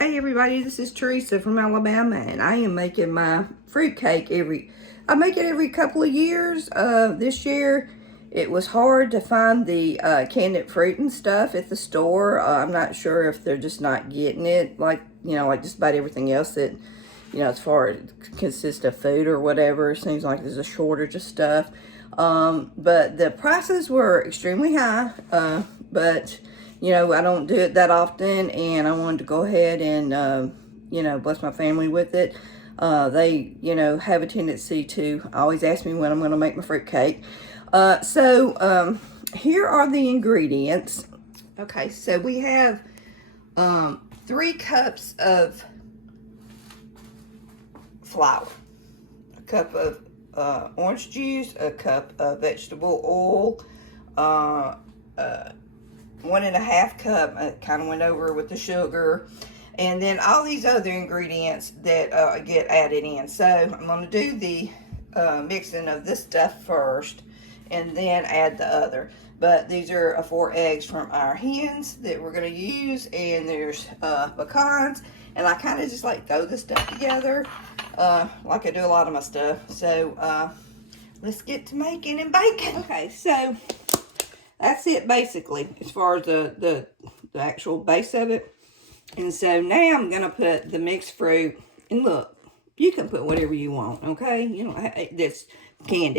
Hey everybody, this is Teresa from Alabama, and I am making my fruit cake I make it every couple of years. This year it was hard to find the canned fruit and stuff at the store. I'm not sure if they're just not getting it, like just about everything else that as far as it consists of food or whatever. It seems like there's a shortage of stuff. But the prices were extremely high. But I don't do it that often, and I wanted to go ahead and bless my family with it. They have a tendency to always ask me when I'm going to make my fruit cake. So here are the ingredients. Okay, so we have 3 cups of flour, a cup of orange juice, a cup of vegetable oil, 1.5 cup, I kind of went over with the sugar, and then all these other ingredients that get added in. So I'm going to do the mixing of this stuff first and then add the other. But these are 4 eggs from our hens that we're going to use, and there's pecans, and I kind of just like throw this stuff together like I do a lot of my stuff. So let's get to making and baking. Okay, so that's it basically as far as the actual base of it. And so now I'm going to put the mixed fruit, and look, you can put whatever you want, okay? You know, that's canned.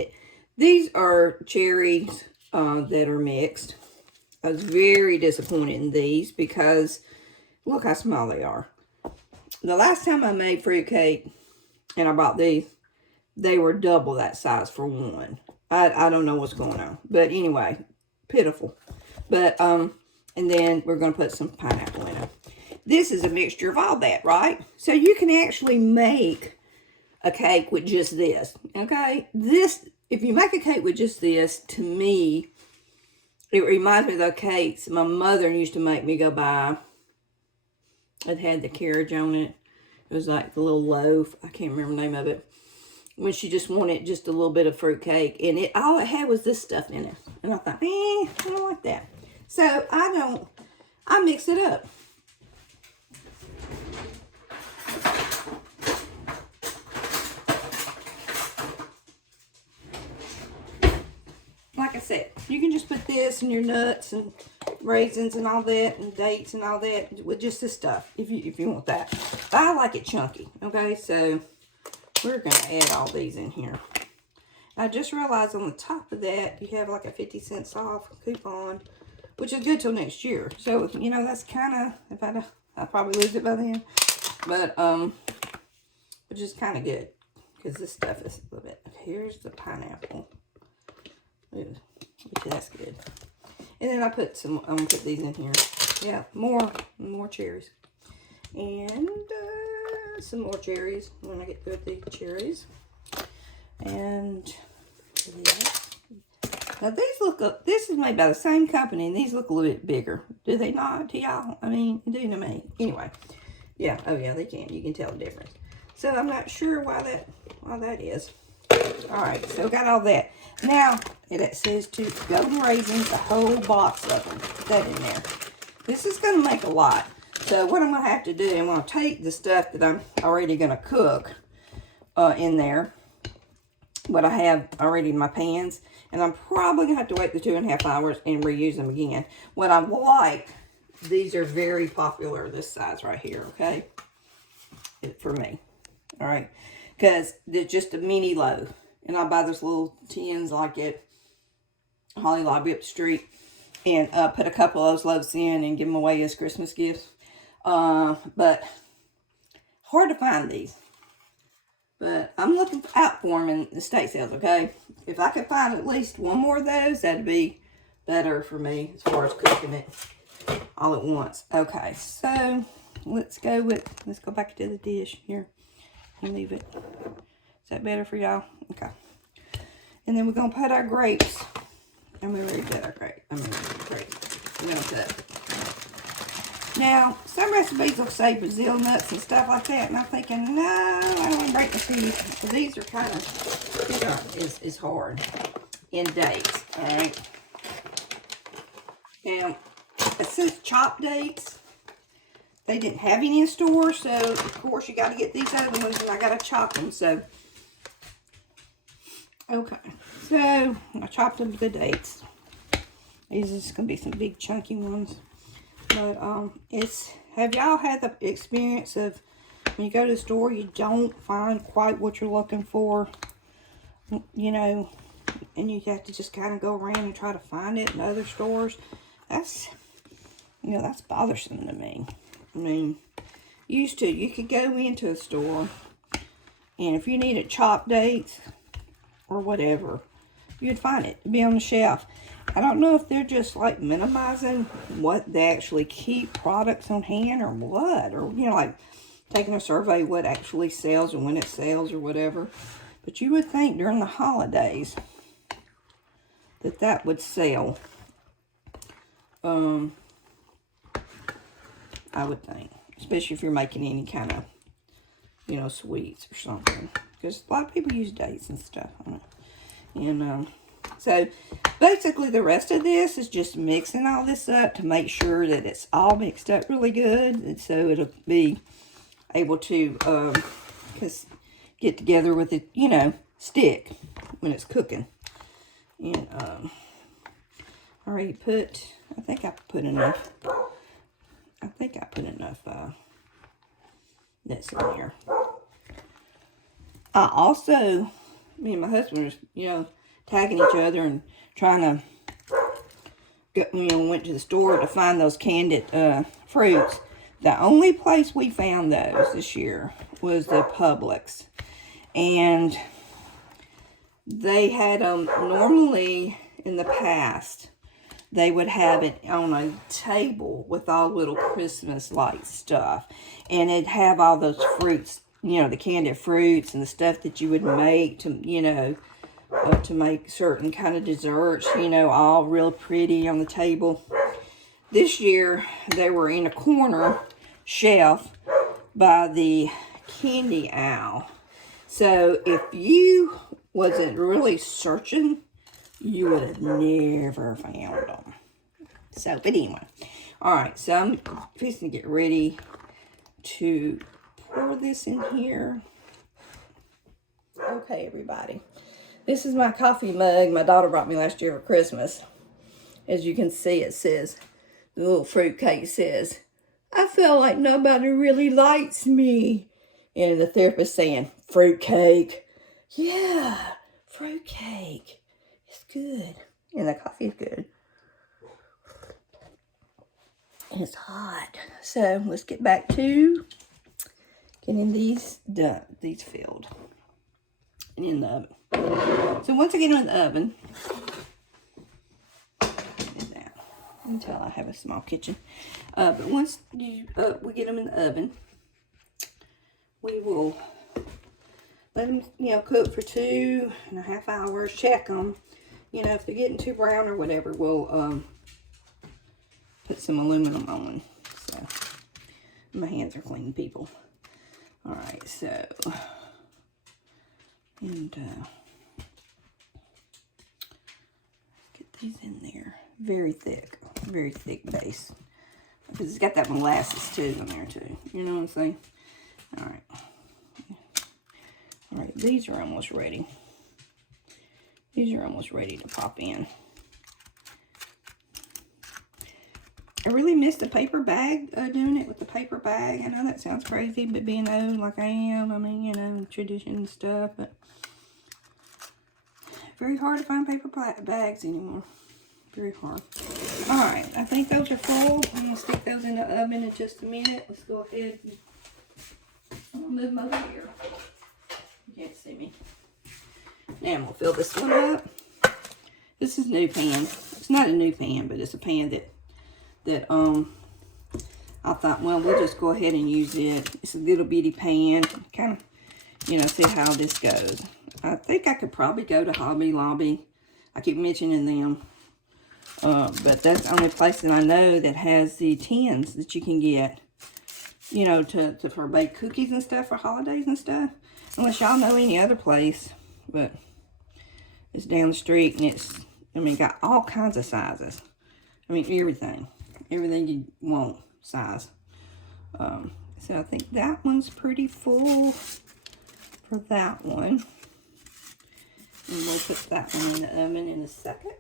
These are cherries that are mixed. I was very disappointed in these because look how small they are. The last time I made fruit cake and I bought these, they were double that size for one. I don't know what's going on. But anyway, pitiful. But and then we're going to put some pineapple in it. This is a mixture of all that, right? So you can actually make a cake with just this, okay? This, if you make a cake with just this, to me, it reminds me of the cakes my mother used to make me go buy. It had the carriage on it. It was like the little loaf. I can't remember the name of it. When she just wanted just a little bit of fruit cake, and all it had was this stuff in it. And I thought, I don't like that. So I mix it up. Like I said, you can just put this and your nuts and raisins and all that, and dates and all that with just this stuff if you want that. But I like it chunky. Okay, so we're gonna add all these in here. I just realized on the top of that you have like a 50-cent off coupon, which is good till next year. So that's kind of, if I'll probably lose it by then, but which is kind of good because this stuff is a little bit. Here's the pineapple. Ooh, that's good. And then I'm gonna put these in here. Yeah, more cherries. And some more cherries when I get through with the cherries. And yes. Now these this is made by the same company, and these look a little bit bigger. Do they not to y'all? I mean, do to me. Anyway, yeah, oh yeah, they can. You can tell the difference. So I'm not sure why that is. All right, so got all that. Now, it says to golden raisins, a whole box of them. Put that in there. This is going to make a lot. So what I'm going to have to do, I'm going to take the stuff that I'm already going to cook in there, what I have already in my pans, and I'm probably going to have to wait the 2.5 hours and reuse them again. What I like, these are very popular, this size right here, okay, for me, all right, because they're just a mini loaf. And I buy those little tins like at Holly Lobby up the street, and put a couple of those loaves in and give them away as Christmas gifts. But hard to find these. But I'm looking out for them in the state sales, okay? If I could find at least one more of those, that'd be better for me as far as cooking it all at once. Okay, so let's go back to the dish here and leave it. Is that better for y'all? Okay. And then we're going to put our grapes. I'm going to put our grapes. We're going to put. Now, some recipes will say Brazil nuts and stuff like that. And I'm thinking, no, I don't want to break the teeth. These are kind of, is hard in dates. All right. Now, it says chopped dates. they didn't have any in store, so of course you got to get these other ones, and I got to chop them. So, okay, so I chopped them the dates. These are just gonna be some big chunky ones, but have y'all had the experience of when you go to the store, you don't find quite what you're looking for, you know, and you have to just kind of go around and try to find it in other stores? That's, you know, that's bothersome to me. I mean, you could go into a store, and if you needed chop dates or whatever, you'd find it. It'd be on the shelf. I don't know if they're just like minimizing what they actually keep products on hand or what, or, you know, like taking a survey what actually sells and when it sells or whatever. But you would think during the holidays that would sell. I would think, especially if you're making any kind of, you know, sweets or something, because a lot of people use dates and stuff on it. And so basically the rest of this is just mixing all this up to make sure that it's all mixed up really good, and so it'll be able to get together with it, you know, stick when it's cooking. And I already put, I think I put enough that's in there. I also, me and my husband was, you know, tagging each other and trying to get, you know, went to the store to find those candied fruits. The only place we found those this year was the Publix. And they had them, normally in the past, they would have it on a table with all little Christmas light stuff. And it'd have all those fruits, you know, the candied fruits and the stuff that you would make to, you know, to make certain kind of desserts, you know, all real pretty on the table. This year, they were in a corner shelf by the candy aisle. So if you wasn't really searching, you would have never found them. So, but anyway. Alright, so I'm fixing to get ready to pour this in here. Okay, everybody. This is my coffee mug my daughter brought me last year for Christmas. As you can see, it says, the little fruitcake says, "I feel like nobody really likes me." And the therapist saying, "Fruitcake." Yeah, fruitcake. It's good. And the coffee is good. It's hot. So let's get back to getting these done, these filled and in the oven. So once I get them in the oven, until I have a small kitchen. But once we get them in the oven, we will let them, you know, cook for 2.5 hours. Check them. You know, if they're getting too brown or whatever, we'll put some aluminum on. So my hands are clean, people. All right, so and get these in there. Very thick base, because it's got that molasses too in there too. You know what I'm saying? All right, these are almost ready. These are almost ready to pop in. I really missed the paper bag, doing it with the paper bag. I know that sounds crazy, but being old like I am, I mean, you know, tradition and stuff, but very hard to find paper bags anymore. Very hard. Alright, I think those are full. I'm going to stick those in the oven in just a minute. Let's go ahead and I'm going to move them over here. You can't see me. Now I'm going to fill this one up. This is a new pan. It's not a new pan, but it's a pan that I thought, well, we'll just go ahead and use it. It's a little bitty pan. Kind of, you know, see how this goes. I think I could probably go to Hobby Lobby. I keep mentioning them. But that's the only place that I know that has the tins that you can get, you know, for baked cookies and stuff for holidays and stuff. Unless y'all know any other place. But it's down the street, and it's, I mean, got all kinds of sizes. I mean, everything. Everything you want size. So I think that one's pretty full for that one. And we'll put that one in the oven in a second.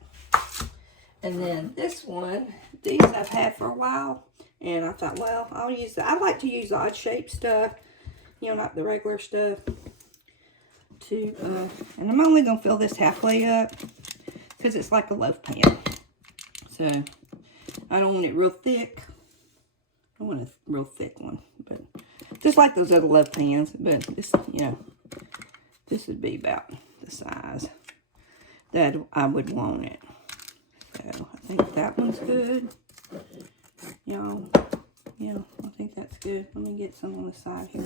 And then this one, these I've had for a while. And I thought, well, I'll use I like to use odd shaped stuff, you know, not the regular stuff. And I'm only going to fill this halfway up because it's like a loaf pan. So I don't want it real thick. I want a real thick one, but just like those other loaf pans. But this, you know, this would be about the size that I would want it. So I think that one's good. Y'all, yeah, I think that's good. Let me get some on the side here.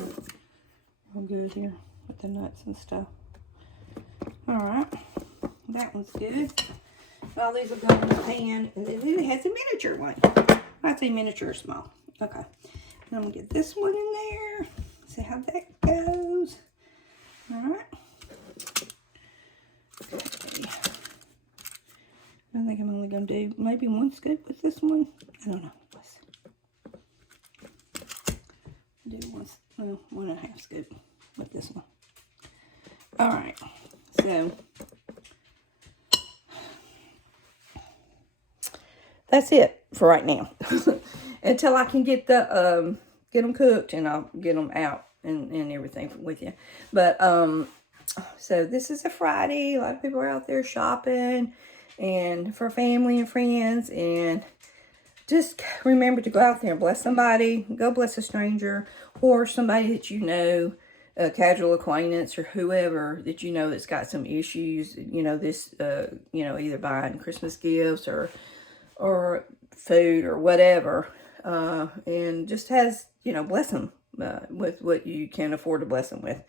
Real good here with the nuts and stuff. All right, that one's good. All these will go in the pan, and then it has a miniature one. I'd say miniature or small. Okay, and I'm gonna get this one in there. See how that goes. All right. Okay. I think I'm only gonna do maybe 1 scoop with this one. I don't know. Let's do 1.5 scoop with this one. All right. So that's it for right now. Until I can get the get them cooked, and I'll get them out and everything with you. But so this is a Friday. A lot of people are out there shopping and for family and friends, and just remember to go out there and bless somebody. Go bless a stranger or somebody that you know, a casual acquaintance or whoever that you know that's got some issues. You know, this you know, either buying Christmas gifts or food or whatever, and just has, you know, bless them with what you can afford to bless them with.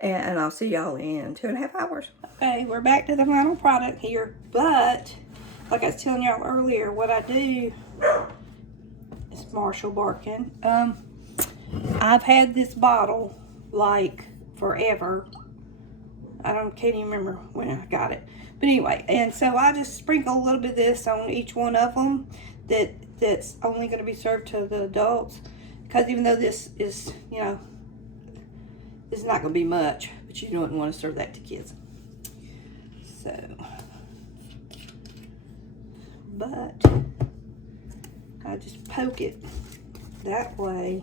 And I'll see y'all in 2.5 hours. Okay, we're back to the final product here, but like I was telling y'all earlier, what I do is Marshall barking. I've had this bottle like forever. Can't even remember when I got it. But anyway, and so I just sprinkle a little bit of this on each one of them that's only going to be served to the adults. Because even though this is, you know, it's not going to be much, but you don't want to serve that to kids. So, but I just poke it that way.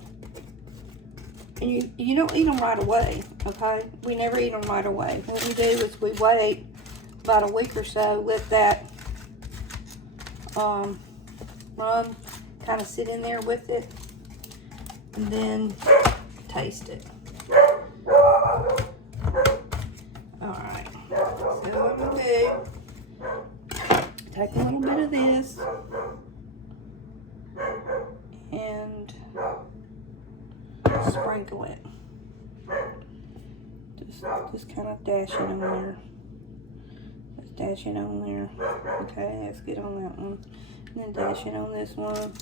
And you don't eat them right away, okay? We never eat them right away. What we do is we wait about a week or so, let that rum kind of sit in there with it, and then taste it. Alright, so what I'm going to do, take a little bit of this, and sprinkle it. Just kind of dash it on there. Just dash it on there. Okay, that's good on that one. And then dash it on this one.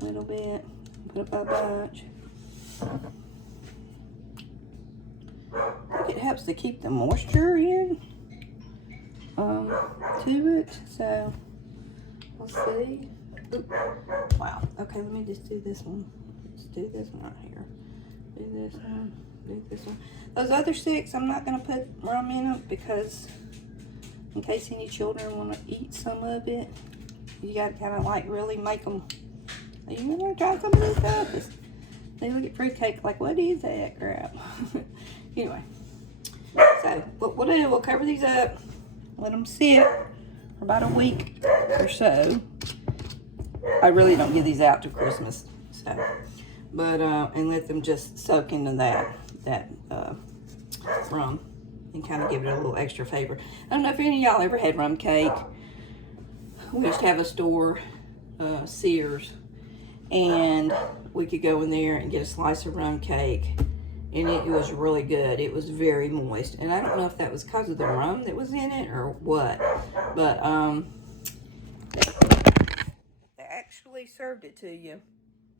A little bit. Put up a bunch. I think it helps to keep the moisture in to it. So we'll see. Oop. Wow. Okay, let me just do this one. Let's do this one right here. Do this one. Do this one. Those other 6, I'm not going to put rum in them because in case any children want to eat some of it, you got to kind of like really make them. You want to try some of this stuff? They look at fruitcake like, what is that crap? Anyway, so what we'll do, we'll cover these up, let them sit for about a week or so. I really don't give these out to Christmas, so, but and let them just soak into that rum and kind of give it a little extra flavor. I don't know if any of y'all ever had rum cake. We used to have a store, Sears, and we could go in there and get a slice of rum cake, and it was really good. It was very moist, and I don't know if that was because of the rum that was in it or what, but they actually served it to you,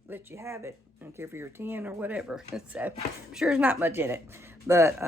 let you have it. I don't care if you're 10 or whatever. So I'm sure there's not much in it, but